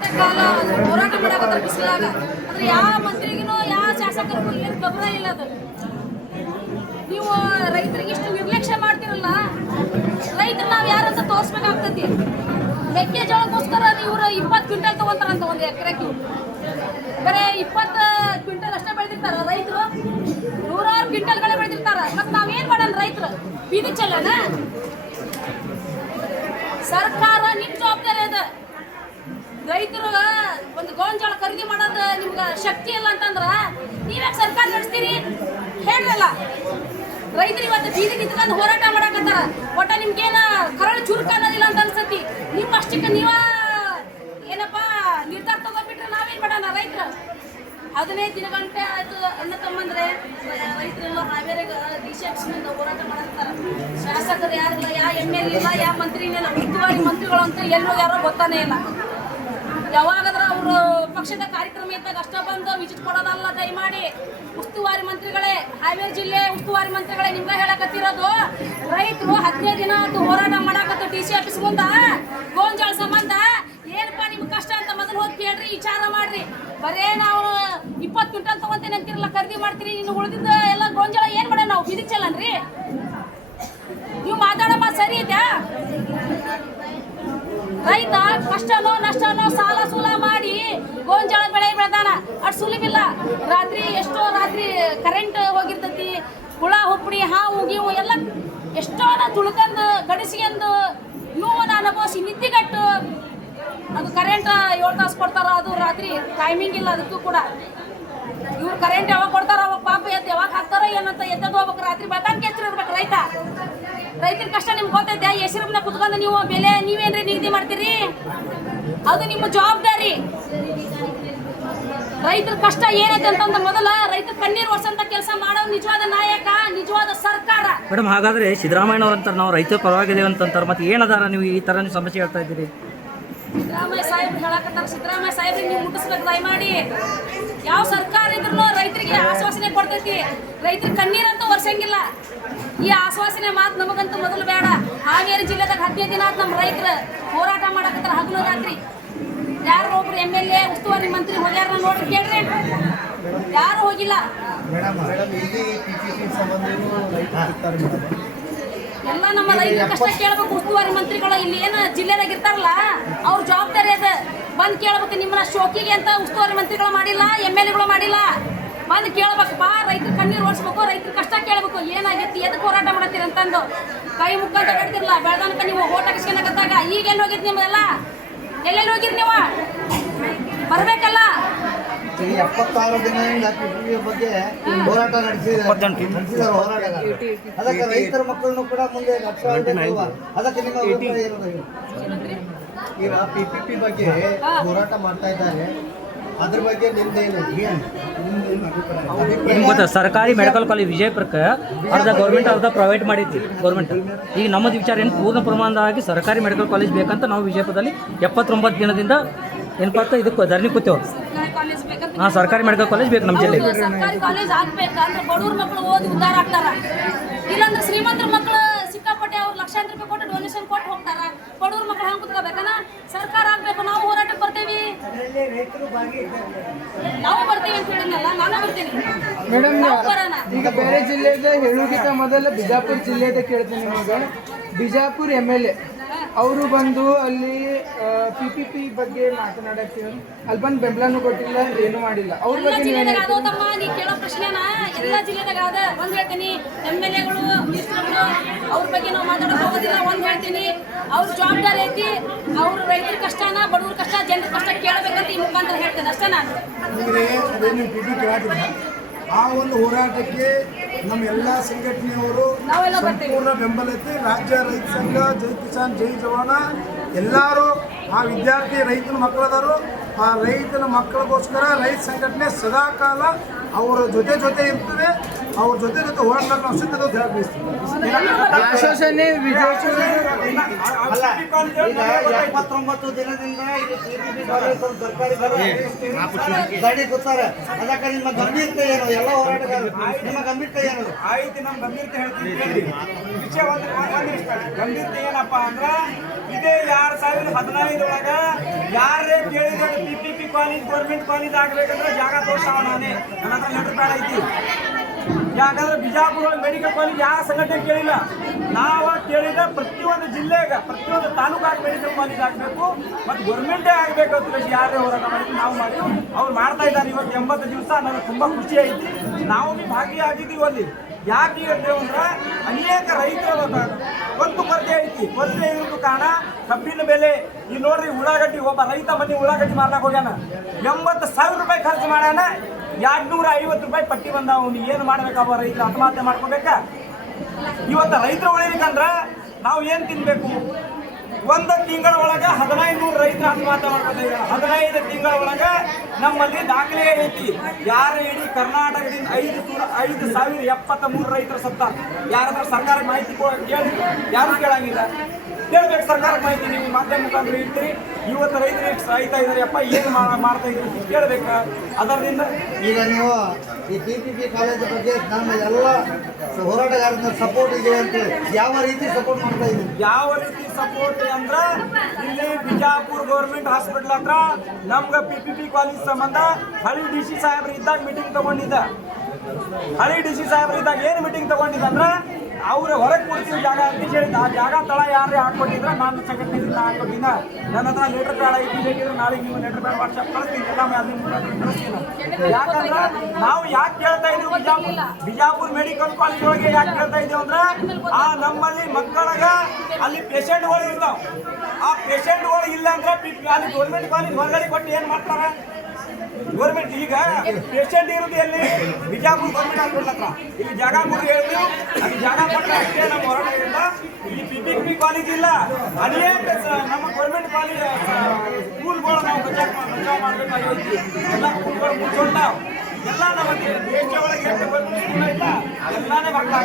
ಕಾಲ ಹೋರಾಟ ಮಾಡಕತ್ತಾರ ಬಿಸಿಲಾಗ. ಅಂದ್ರೆ ಯಾವ ಮಂತ್ರಿಗೂ ಯಾವ ಶಾಸಕರಿಗೂ ಏನು ಗಮನ ಇಲ್ಲ. ಅದು ನೀವು ರೈತರಿಗೆ ಇಷ್ಟು ನಿರ್ಲಕ್ಷ್ಯ ಮಾಡ್ತಿರಲ್ಲ, ರೈತರು ನಾವು ಯಾರಂತ ತೋರಿಸ್ಬೇಕಾಗ್ತತಿ. ಮೆಕ್ಕೆಜೋಳಕ್ಕೋಸ್ಕರ ಇವರು 20 ಕ್ವಿಂಟಲ್ ತಗೊಂತಾರಂತ ಒಂದು ಎಕರೆಗೆ. ಬರೀ 20 ಕ್ವಿಂಟಲ್ ಅಷ್ಟೇ ಬೆಳೆದಿರ್ತಾರ ರೈತರು, ನೂರಾರು ಕ್ವಿಂಟಲ್ಗಳೇ ಬೆಳೆದಿರ್ತಾರ. ಮತ್ತೆ ನಾವೇನ್ ಮಾಡೋಣ? ರೈತರು ಬೀದಿ ಚೆಲ್ಲೋಣ? ಸರ್ಕಾರ ನಿಮ್ ಜವಾಬ್ದಾರಿ ಅದ. ರೈತರು ಒಂದು ಗೋಂಜಾಳ ಖರೀದಿ ಮಾಡೋದು ನಿಮ್ಗೆ ಶಕ್ತಿ ಇಲ್ಲ ಅಂತಂದ್ರ ನೀವ್ಯಾಕೆ ಸರ್ಕಾರ ನಡೆಸ್ತೀರಿ? ಹೇಳಲ್ಲ. ರೈತರು ಇವತ್ತು ಬೀದಿ ನಿಂತ್ಕೊಂಡು ಹೋರಾಟ ಮಾಡಕತ್ತಾರ. ಒಟ್ಟ ನಿಮ್ಗೇನ ಕರಳು ಚುರುಕ ಅನ್ನೋದಿಲ್ಲ ಅಂತ ಅನ್ಸತಿ. ನಿಮ್ಮ ಅಷ್ಟಕ್ಕೆ ನೀವ ಏನಪ್ಪಾ ನಿರ್ಧಾರ ತಗೊಂಡ್ಬಿಟ್ರೆ ನಾವೇನ್ ಮಾಡೋಣ? ರೈತರು 15 ದಿನಗಂಟೆ ಆಯ್ತು ಅನ್ನ ತಮ್ಮಂದ್ರೆ ರೈತರೆಲ್ಲ ಹಾವೇರಿಗ ಡಿಸಿಎಫ್ಸಿ ಮುಂದೆ ಹೋರಾಟ ಮಾಡಕ್ತಾರ. ಶಾಸಕರು ಯಾರಿಲ್ಲ, ಯಾವ MLA ಇಲ್ಲ, ಯಾವ ಮಂತ್ರಿನೇ ಇಲ್ಲ. ಉಸ್ತುವಾರಿ ಮಂತ್ರಿಗಳು ಅಂತ ಎಲ್ಲೋ ಯಾರೋ ಗೊತ್ತಾನೇ ಇಲ್ಲ. ಯಾವಾಗಾದ್ರೂ ಅವರು ಪಕ್ಷದ ಕಾರ್ಯಕ್ರಮ ಇದ್ದಾಗ ಅಷ್ಟ ಬಂದು ವಿಸಿಟ್ ಕೊಡೋದಲ್ಲ. ದಯಮಾಡಿ ಉಸ್ತುವಾರಿ ಮಂತ್ರಿಗಳೇ, ಹಾವೇರಿ ಜಿಲ್ಲೆ ಉಸ್ತುವಾರಿ ಮಂತ್ರಿಗಳೇ, ನಿಮ್ಗೆ ಹೇಳಕತ್ತಿರೋದು, ರೈತರು 15 ದಿನ ಅದು ಹೋರಾಟ ಮಾಡಕತ್ತ DC ಆಫೀಸ್ ಮುಂದ ಗೋಂಜಾಳ ಸಂಬಂಧ. ಏನಪ್ಪಾ ನಿಮ್ ಕಷ್ಟ ಅಂತ ಮೊದಲು ಹೋಗಿ ಕೇಳ್ರಿ, ವಿಚಾರ ಮಾಡ್ರಿ. ಬರೇ ನಾವು 20 ಕ್ವಿಂಟಲ್ ತಗೊಂತೇನೆ ಅಂತಿರಲ್ಲ, ಖರೀದಿ ಮಾಡ್ತೀರಿ. ಇನ್ನು ಉಳಿದಿದ್ದ ಎಲ್ಲ ಗೋಂಜಾಳ ಏನ್ ಮಾಡೋಣ? ನಾವು ಬಿದಿಕ್ ಚೆಲ್ಲನ್ರಿ? ನೀವು ಮಾತಾಡೋ ಮಾತು ಸರಿ ಐತ್ಯಾ? ರೈತ ಕಷ್ಟನೋ ನಷ್ಟನೋ ಸಾಲ ಸೂಲ ಮಾಡಿ ಗೋಂಜಾಳ ಬೆಳೆ ಬೆಳೆದಾನ. ಅಷ್ಟು ಸುಲಭಿಲ್ಲ. ಎಷ್ಟೋ ರಾತ್ರಿ ಕರೆಂಟ್ ಹೋಗಿರ್ತತಿ, ಹುಳ ಹುಪ್ಪಡಿ ಹಾವು ಗೀವು ಎಲ್ಲ ಎಷ್ಟೋ ತುಳ್ಕಂದು ಗಡಿಸಿಗೆಂದು ನೋವನ್ನ ಅನುಭವಿಸಿ ನಿದ್ದಿಗಟ್ಟು ಅದು ಕರೆಂಟ್ 7 ತಾಸು ಕೊಡ್ತಾರ. ಅದು ರಾತ್ರಿ ಟೈಮಿಂಗ್ ಇಲ್ಲ ಅದಕ್ಕೂ ಕೂಡ. ಇವ್ರು ಕರೆಂಟ್ ಯಾವಾಗ ಕೊಡ್ತಾರ ಅವಾಗ ಪಾಪ ಎದ್ದು ಯಾವಾಗ ಹಾಕ್ತಾರ ಏನಂತ ಎದ್ದದು ಹೋಗ್ಬೇಕು. ರಾತ್ರಿ ಬೆಳಗಾನ್ ಕೆಚ್ಚಿರ್ಬೇಕು ರೈತರ ಕಷ್ಟ ನಿಮ್ಗೆ ಗೊತ್ತೈತೆ. ಹೆಸರನ್ನ ಕುತ್ಕೊಂಡು ನೀವು ಬೆಲೆ ನೀವೇನ್ರಿ ನಿಗದಿ ಮಾಡ್ತೀರಿ? ಅದು ನಿಮ್ಮ ಜವಾಬ್ದಾರಿ. ರೈತರ ಕಷ್ಟ ಏನೈತೆ ಅಂತಂದ್ರೆ ಮೊದಲ ರೈತರ ಕಣ್ಣೀರು ಒರೆಸಂತ ಕೆಲಸ ಮಾಡೋ ನಿಜವಾದ ನಾಯಕ, ನಿಜವಾದ ಸರ್ಕಾರ. ಮೇಡಮ್, ಹಾಗಾದ್ರೆ ಸಿದ್ದರಾಮಯ್ಯ ಅವ್ರಂತಾರೆ ನಾವು ರೈತರ ಪರವಾಗಿದ್ದೇವೆ ಅಂತಂತಾರೆ. ಮತ್ತೆ ಏನದಾರ ನೀವು ಈ ತರ ಸಮಸ್ಯೆ ಹೇಳ್ತಾ ಇದ್ದೀರಿ? ಸಿದ್ದರಾಮಯ್ಯ ಸಾಹೇಬ್ರು ಹೇಳಕತ್ತಾರ. ಸಿದ್ದರಾಮಯ್ಯ ಸಾಹೇಬ್ರಿಗೆ ನೀವು ಮುಟ್ಟಿಸ್ಬೇಕು ದಯಮಾಡಿ. ಯಾವ ಸರ್ಕಾರ ಇದ್ರೂ ರೈತರಿಗೆ ಆಶ್ವಾಸನೆ ಕೊಡ್ತೈತಿ. ರೈತರ ಕಣ್ಣೀರಂತೂ ಒರ್ಸಂಗಿಲ್ಲ. ಈ ಆಶ್ವಾಸನೆ ಮಾತು ನಮಗಂತೂ ಮೊದಲು ಬೇಡ. ಹಾವೇರಿ ಜಿಲ್ಲೆದಾಗ 15 ದಿನ ಆಯ್ತು ನಮ್ಮ ರೈತರು ಹೋರಾಟ ಮಾಡಕತ್ತಾರ ಹಗಲು ರಾತ್ರಿ. ಯಾರು ಒಬ್ರು MLA ಉಸ್ತುವಾರಿ ಮಂತ್ರಿ ಹೋಗ್ಯಾರ ನೋಡ್ರಿ, ಕೇಳ್ರಿ. ಯಾರು ಹೋಗಿಲ್ಲ. ಎಲ್ಲ ನಮ್ಮ ರೈತರ ಕಷ್ಟ ಕೇಳ್ಬೇಕು. ಉಸ್ತುವಾರಿ ಮಂತ್ರಿಗಳು ಇಲ್ಲಿ ಏನು ಜಿಲ್ಲೆದಾಗ ಇರ್ತಾರಲ್ಲ, ಅವ್ರ ಜವಾಬ್ದಾರಿ ಅದ. ಬಂದು ಕೇಳ್ಬೇಕು. ನಿಮ್ಮನ್ನ ಶೋಕಿಗೆ ಅಂತ ಉಸ್ತುವಾರಿ ಮಂತ್ರಿಗಳು ಮಾಡಿಲ್ಲ, MLAಗಳು ಮಾಡಿಲ್ಲ. ಬಂದು ಕೇಳ್ಬೇಕಪ್ಪ, ರೈತರ ಕಣ್ಣೀರು ಓಡಿಸ್ಬೇಕು, ರೈತರ ಕಷ್ಟ ಕೇಳ್ಬೇಕು. ಏನಾಗೈತಿ, ಎದಕ್ಕೆ ಹೋರಾಟ ಮಾಡತ್ತೀರಿ ಅಂತಂದು ಕೈ ಮುಖಂತ ಬೆಳೆದಿರಲ್ಲ. ಬೆಳೆದನಕ ನೀವು ಓಟ್ ಹಾಕಿಸ್ಕೊಳಕತ್ತಾಗ ಈಗ ಎಲ್ಲಿ ಹೋಗಿದ್ ನಿಮ್ದೆಲ್ಲ? ಎಲ್ಲೆಲ್ಲಿ ಹೋಗಿರಿ ನೀವು? ಬರ್ಬೇಕಲ್ಲ. 76 ದಿನದಿಂದ ಕೃಷಿಯ ಬಗ್ಗೆ ಹೋರಾಟ ನಡೆಸಿದ್ದಾರೆ ಹೋರಾಟಗಾರರು. ಅದಕ್ಕೆ ರೈತರ ಮಕ್ಕಳನ್ನು ಕೂಡ ಮುಂದೆ ಅದಕ್ಕೆ ನಿಮ್ಮ ಅಭಿಪ್ರಾಯ ಏನು? ಈಗ PPP ಬಗ್ಗೆ ಹೋರಾಟ ಮಾಡ್ತಾ ಇದ್ದಾರೆ, ಅದ್ರ ಬಗ್ಗೆ ನಿಮ್ದೇನು? ಗೊತ್ತಾ, ಸರ್ಕಾರಿ ಮೆಡಿಕಲ್ ಕಾಲೇಜ್ ವಿಜಯಪುರಕ್ಕೆ ಅರ್ಧ ಗೌರ್ಮೆಂಟ್ ಅರ್ಧ ಪ್ರೈವೇಟ್ ಮಾಡಿದ್ವಿ ಗೌರ್ಮೆಂಟ್. ಈಗ ನಮ್ಮದು ವಿಚಾರ ಏನು, ಪೂರ್ಣ ಪ್ರಮಾಣವಾಗಿ ಸರ್ಕಾರಿ ಮೆಡಿಕಲ್ ಕಾಲೇಜ್ ಬೇಕಂತ ನಾವು ವಿಜಯಪುರದಲ್ಲಿ 79 ದಿನದಿಂದ ಏನಪ್ಪ ಇದಕ್ಕೆ ಧರಣಿ ಕೂತೇವೆ. ಹಾಂ, ಸರ್ಕಾರಿ ಮೆಡಿಕಲ್ ಕಾಲೇಜ್ ಬೇಕು ನಮ್ಮ ಜಿಲ್ಲೆಗೆ. ಸರ್ಕಾರಿ ಕಾಲೇಜ್ ಆಗ್ಬೇಕಂದ್ರೆ ಬಡವ್ರ ಮಕ್ಕಳು ಓದಿ ಉದ್ಧಾರ ಆಗ್ತಾರ. ಇಲ್ಲಾಂದ್ರೆ ಶ್ರೀಮಂತರ ಮಕ್ಕಳು ಸಿಕ್ಕಾಪಟ್ಟೆ ಅವ್ರು ಲಕ್ಷಾಂತರ ರೂಪಾಯಿ ಕೊಟ್ಟು ಡೊನೇಷನ್ ಕೊಟ್ಟು ಹೋಗ್ತಾರ. ಬಡವ್ರ ಮಕ್ಕಳು ಹಂಗೆ ಕುತ್ಕೋಬೇಕನ? ಸರ್ಕಾರ ಆಗ್ಬೇಕು. ನಾವು ಹೋರಾಟಕ್ಕೆ ಬರ್ತೇವಿ, ನಾವು ಬರ್ತೀವಿ ಅಂತ ಹೇಳಿದ್ನಲ್ಲ, ನಾನು ಬರ್ತೀನಿ. ಮೇಡಮ್, ಈಗ ಬೇರೆ ಜಿಲ್ಲೆಗೆ ಹೇಳೋಕ್ಕಿಂತ ಮೊದಲು ಬಿಜಾಪುರ ಜಿಲ್ಲೆದ ಕೇಳ್ತೀನಿ ನಿಮಗೆ. ಬಿಜಾಪುರ MLA ಅವರು ಬಂದು ಅಲ್ಲಿ PPP ಬಗ್ಗೆ ಮಾತನಾಡಕ್ಕೆ ಅಲ್ಲಿ ಬಂದು ಬೆಂಬಲನೂ ಕೊಟ್ಟಿಲ್ಲ, ಏನು ಮಾಡಿಲ್ಲ. ಅವ್ರ ಬಗ್ಗೆ ನೀ ಕೇಳೋ ಪ್ರಶ್ನೆನ ಎಲ್ಲ ಜಿಲ್ಲೆದಾಗ ಅದ. ಒಂದ್ ಹೇಳ್ತೀನಿ, MLAಗಳು ಮಿನಿಸ್ಟರ್ಗಳು ಅವ್ರ ಬಗ್ಗೆ ನಾವು ಮಾತಾಡಕ್ ಹೋಗೋದಿಲ್ಲ. ಒಂದ್ ಹೇಳ್ತೀನಿ, ಅವ್ರ ಜವಾಬ್ದಾರಿ ಐತಿ. ಅವ್ರ ರೈತರ ಕಷ್ಟನ, ಬಡವ್ರ ಕಷ್ಟ, ಜನರ ಕಷ್ಟ ಕೇಳಬೇಕಂತ ಈ ಮುಖಾಂತರ ಹೇಳ್ತೇನೆ ಅಷ್ಟೇ. ನಾನು ಆ ಒಂದು ಹೋರಾಟಕ್ಕೆ ನಮ್ಮ ಎಲ್ಲ ಸಂಘಟನೆಯವರು ಸಂಪೂರ್ಣ ಬೆಂಬಲ ಐತಿ. ರಾಜ್ಯ ರೈತ ಸಂಘ, ಜೈ ಕಿಸಾನ್, ಜೈ ಜವಾನ ಎಲ್ಲರೂ ಆ ವಿದ್ಯಾರ್ಥಿ ರೈತನ ಮಕ್ಕಳದಾರು. ಆ ರೈತನ ಮಕ್ಕಳಿಗೋಸ್ಕರ ರೈತ ಸಂಘಟನೆ ಸದಾಕಾಲ ಅವರ ಜೊತೆ ಇರ್ತವೆ. ಅವ್ರ ಜೊತೆ ಹೋರಾಟ ನಾವು ಸಿದ್ಧತೆ ಆಶ್ವಾಸನೆ ಅಲ್ಲ. ಈಗ 79 ದಿನದಿಂದ ಸರ್ಕಾರಿ ಗಾಡಿ ಕೂತಾರೆ. ಅದಕ್ಕೆ ನಿಮ್ಮ ಗಂಭೀರತೆ ಏನು? ಎಲ್ಲ ಹೋರಾಟಗಾರರು ನಿಮ್ಮ ಗಂಭೀರತೆ ಏನು? ಆಯ್ತು, ನಮ್ಮ ಗಂಭೀರತೆ ಹೇಳ್ತೀನಿ. ವಿಷಯ ಗಂಭೀರತೆ ಏನಪ್ಪ ಅಂದ್ರೆ ಇದೇ 2015 ಒಳಗ ಯಾರೇ ಕೇಳಿದ್ರೆ PPP ಕಾಲೇಜ್ ಗೌರ್ಮೆಂಟ್ ಕಾಲೇಜ್ ಆಗ್ಬೇಕಂದ್ರೆ ಜಾಗ ತೋರ್ಸಾವ ನಾನೇ, ನನ್ನ ಹತ್ರ ಲೆಟರ್ ಪ್ಯಾಡ್ ಐತಿ. ಯಾಕಂದ್ರೆ ಬಿಜಾಪುರ ಮೆಡಿಕಲ್ ಕಾಲೇಜ್ ಯಾವ ಸಂಘಟನೆ ಕೇಳಿಲ್ಲ, ನಾವು ಕೇಳಿದ ಪ್ರತಿಯೊಂದು ಜಿಲ್ಲೆಗೆ ಪ್ರತಿಯೊಂದು ತಾಲೂಕಾಗಿ ಮೆಡಿಕಲ್ ಕಾಲೇಜ್ ಆಗಬೇಕು ಮತ್ತು ಗೌರ್ಮೆಂಟೇ ಆಗಬೇಕು ಅಂತ ಯಾರೇ ಹೋರಾಟ ಮಾಡಿದ್ವಿ ನಾವು ಮಾಡಿ ಅವ್ರು ಮಾಡ್ತಾ ಇದ್ದಾರೆ. ಇವತ್ತು 80 ದಿವಸ ನನಗೆ ತುಂಬ ಖುಷಿ ಐತಿ. ನಾವು ಭಾಗಿಯಾಗಿದ್ದೀವಿ ಅಲ್ಲಿ. ಯಾಕೆ ಹೇಳ್ತೇವೆ ಅಂದ್ರೆ ಅನೇಕ ರೈತರ ಒಂದು ಕೊರತೆ ಐತಿ. ಕೊರತೆ ಇರೋದು ಕಾರಣ ಕಬ್ಬಿನ ಬೆಲೆ. ಈಗ ನೋಡ್ರಿ, ಉಳ್ಳಾಗಡ್ಡಿ ಒಬ್ಬ ರೈತ ಮನೆ ಉಳ್ಳಾಗಡ್ಡಿ ಮಾರ್ಲಕ್ಕೆ ಹೋಗ್ಯಾನ, 80,000 ರೂಪಾಯಿ ಖರ್ಚು ಮಾಡ್ಯಾನ, 250 ರೂಪಾಯಿ ಪಟ್ಟಿ ಬಂದಾವ. ಅವ್ನು ಏನು ಮಾಡ್ಬೇಕಾವ? ರೈತ ಆತ್ಮಹತ್ಯೆ ಮಾಡ್ಕೋಬೇಕಾ? ಇವತ್ತು ರೈತರು ಉಳಿಬೇಕಂದ್ರೆ ನಾವು ಏನು ತಿನ್ಬೇಕು? ಒಂದು ತಿಂಗಳ ಒಳಗೆ 1500 ರೈತರು ಆತ್ಮಹತ್ಯೆ ಮಾಡ್ಕೋತಾರೆ. 15 ತಿಂಗಳ ಒಳಗೆ ನಮ್ಮಲ್ಲಿ ದಾಖಲೆ ಐತಿ. ಯಾರು ಇಡೀ ಕರ್ನಾಟಕದಿಂದ 5,073 ರೈತರು ಸತ್ತ. ಯಾರಾದ್ರೂ ಸರ್ಕಾರ ಮಾಹಿತಿ ಕೇಳಿ? ಯಾರು ಕೇಳಂಗಿಲ್ಲ. ಕೇಳ್ಬೇಕು ಸರ್ಕಾರಕ್ಕೆ ಮಾಹಿತಿ. ನೀವು ಮಾಧ್ಯಮ ಮುಖಾಂತರ ಇರ್ತೀರಿ, ಇವತ್ತು ರೈತರಿಗೆ ಸಾಯ್ತಾ ಇದಾರೆಯಪ್ಪ, ಏನು ಮಾಡ್ತಾ ಇದ್ರು ಅಂತ ಕೇಳಬೇಕು. ಅದರಿಂದ ಈಗ ನೀವು ಈ PPP ಕಾಲೇಜ್ ಬಗ್ಗೆ ನಮ್ಮ ಎಲ್ಲ ಹೋರಾಟಗಾರರ ಸಪೋರ್ಟ್ ಇದೆ ಅಂತೇಳಿ ಯಾವ ರೀತಿ ಸಪೋರ್ಟ್ ಮಾಡ್ತಾ ಇದ್ದೀವಿ? ಯಾವ ರೀತಿ ಸಪೋರ್ಟ್ ಅಂದ್ರೆ ಇಲ್ಲಿ ಬಿಜಾಪುರ ಗೌರ್ಮೆಂಟ್ ಹಾಸ್ಪಿಟಲ್ ಹತ್ರ ನಮ್ಗೆ PPP ಕಾಲೇಜ್ ಸಂಬಂಧ ಹಳಿ DC ಸಾಹೇಬ್ರು ಇದ್ದಾಗ ಮೀಟಿಂಗ್ ತಗೊಂಡಿದ್ದ. ಹಳಿ DC ಸಾಹೇಬ್ರು ಇದ್ದಾಗ ಏನು ಮೀಟಿಂಗ್ ತಗೊಂಡಿದ್ದ ಅಂದ್ರೆ ಅವ್ರು ಹೊರಗೆ ಕೊಡ್ತೀವಿ ಜಾಗ ಅಂತ ಹೇಳಿದ. ಆ ಜಾಗ ತಳ ಯಾರೇ ಹಾಕ್ಕೊಟ್ಟಿದ್ರೆ ನಾನು ಸಂಘಟನೆ ಹಾಕೋದಿನ. ನನ್ನ ಹತ್ರ ಲೆಟರ್ ಪ್ಯಾಡ್ ಐತಿ, ಬೇಕಿದ್ರೆ ನಾಳೆಗೆ ನೀವು ಲೆಟರ್ ಪ್ಯಾಡ್ ವಾಟ್ಸಪ್ ಕಳಿಸ್ತೀನಿ, ಎಲ್ಲ ಕಳಿಸ್ತೀನಿ. ಯಾಕಂದ್ರೆ ನಾವು ಯಾಕೆ ಕೇಳ್ತಾ ಇದ್ದೀವಿ ಬಿಜಾಪುರ ಮೆಡಿಕಲ್ ಕಾಲೇಜ್ ಒಳಗೆ ಯಾಕೆ ಕೇಳ್ತಾ ಇದ್ದೀವಿ ಅಂದ್ರೆ ನಮ್ಮಲ್ಲಿ ಮಕ್ಕಳಗ ಅಲ್ಲಿ ಪೇಷಂಟ್ಗಳು ಇರ್ತಾವ. ಆ ಪೇಷಂಟ್ಗಳು ಇಲ್ಲ ಅಂದ್ರೆ ಅಲ್ಲಿ ಗೌರ್ಮೆಂಟ್ ಕಾಲೇಜ್ ಹೊರಗಡೆ ಕೊಟ್ಟು ಏನು ಮಾಡ್ತಾರೆ? ಗೌರ್ಮೆಂಟ್ ಈಗ ಪೇಷಂಟ್ ಇರೋದು ಎಲ್ಲಿ? ಬಿಜಾಪುರ ಗೌರ್ಮೆಂಟ್ ಹಾಸ್ಪಿಟಲ್ ಹತ್ರ. ಇಲ್ಲಿ ಜಾಗ ಕೊಟ್ಟು ಹೇಳಿದ್ರು, ಅಲ್ಲಿ ಜಾಗ ಕೊಟ್ಟರೆ ಅಷ್ಟೇ ನಮ್ಮ ಹೋರಾಟದಿಂದ. ಇಲ್ಲಿ PPP ಕಾಲೇಜ್ ಇಲ್ಲ, ಅನೇಕ ನಮ್ಮ ಗೌರ್ಮೆಂಟ್ ಕಾಲೇಜ್ ಸ್ಕೂಲ್ಗಳು ನಾವು ಬಚಾವ್ ಮಾಡಬೇಕಾಗೈತಿ. ಎಲ್ಲ ಸ್ಕೂಲ್ಗಳು ಮುಚ್ಚೊಂಟಾವ. ಎಲ್ಲ ನಮ್ಮ ದೇಶ ಒಳಗೆ ಎಷ್ಟು ಗೌರ್ಮೆಂಟ್ ಸ್ಕೂಲ್ ಐತಾ ಎಲ್ಲಾನೇ ಮಾಡ್ತಾ